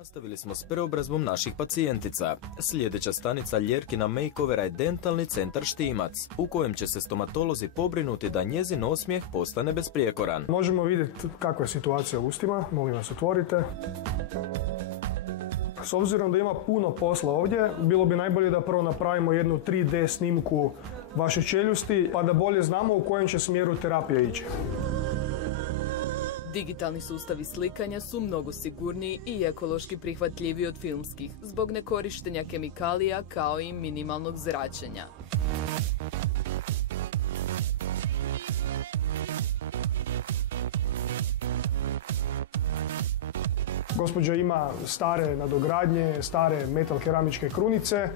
Nastavili smo s preobrazbom naših pacijentica. Sljedeća stanica Ljerkina makeovera je dentalni centar Štimac, u kojem će se stomatolozi pobrinuti da njezin osmijeh postane besprijekoran. Možemo vidjeti kakva je situacija u ustima, molim vas otvorite. S obzirom da ima puno posla ovdje, bilo bi najbolje da prvo napravimo jednu 3D snimku vaše čeljusti, pa da bolje znamo u kojem će smjeru terapija ići. Digitalni sustavi slikanja su mnogo sigurniji i ekološki prihvatljiviji od filmskih, zbog nekorištenja kemikalija kao i minimalnog zračenja. Gospođa ima stare nadogradnje, stare metal keramičke krunice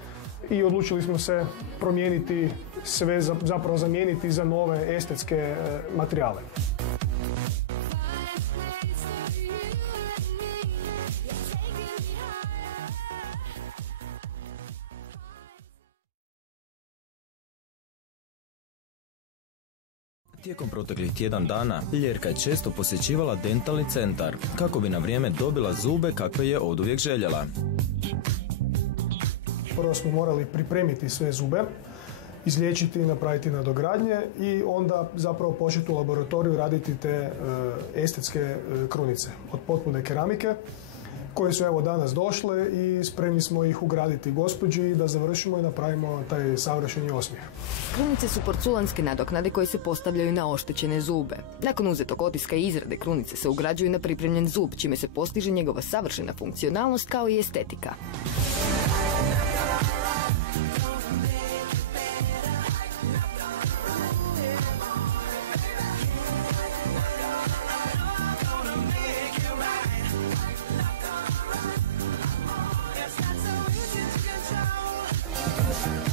i odlučili smo se promijeniti sve, zapravo zamijeniti za nove estetske materijale. Tijekom proteklih tjedan dana, Ljerka je često posjećivala dentalni centar, kako bi na vrijeme dobila zube kakve je oduvijek željela. Prvo smo morali pripremiti sve zube, izliječiti i napraviti nadogradnje i onda zapravo početi u laboratoriju raditi te estetske krunice od potpune keramike, koje su evo danas došle i spremni smo ih ugraditi gospođi da završimo i napravimo taj savršeni osmijeh. Krunice su porculanske nadoknade koje se postavljaju na oštećene zube. Nakon uzetog otiska i izrade krunice se ugrađuju na pripremljen zub, čime se postiže njegova savršena funkcionalnost kao i estetika.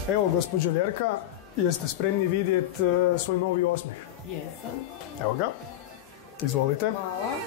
Evo, gospođo Ljerka, jeste spremni vidjeti svoj novi osmijeh? Jesam. Evo ga. Izvolite. Hvala.